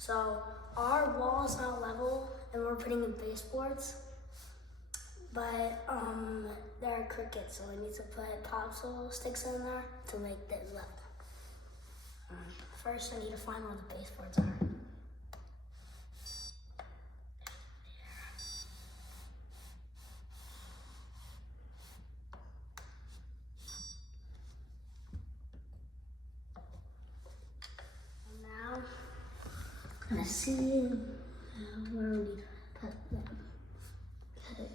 So our wall is not level and we're putting in baseboards, but there are crickets, so we need to put popsicle sticks in there to make them level. First, I need to find where the baseboards are. And now, I'm gonna see where we need to put them. Okay.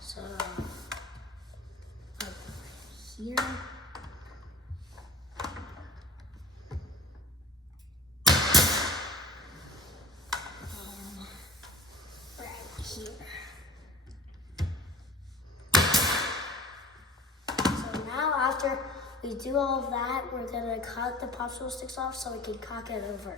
So, up here. Here. So now after we do all of that, we're gonna cut the popsicle sticks off so we can cock it over.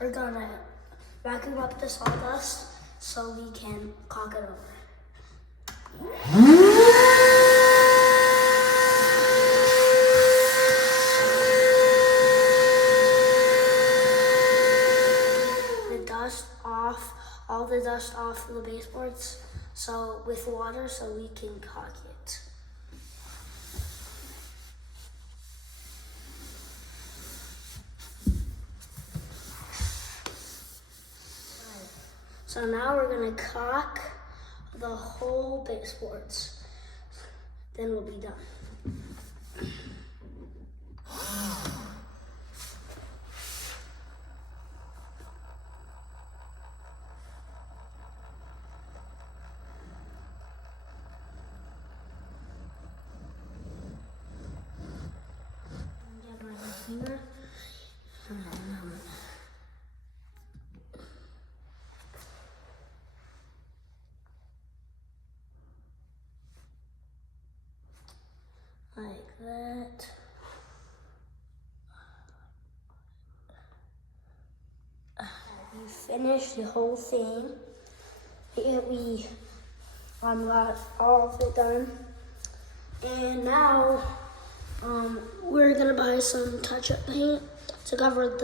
We're gonna vacuum up the sawdust so we can cock it over. The dust off, all the dust off the baseboards, so with water so we can cock it. So now we're gonna caulk the whole baseboards. Then we'll be done. Get my finger. Like that. We finished the whole thing. We got all of it done. And now we're gonna buy some touch-up paint to cover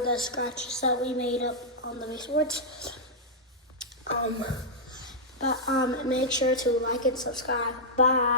the scratches that we made up on the baseboards. But make sure to like and subscribe. Bye.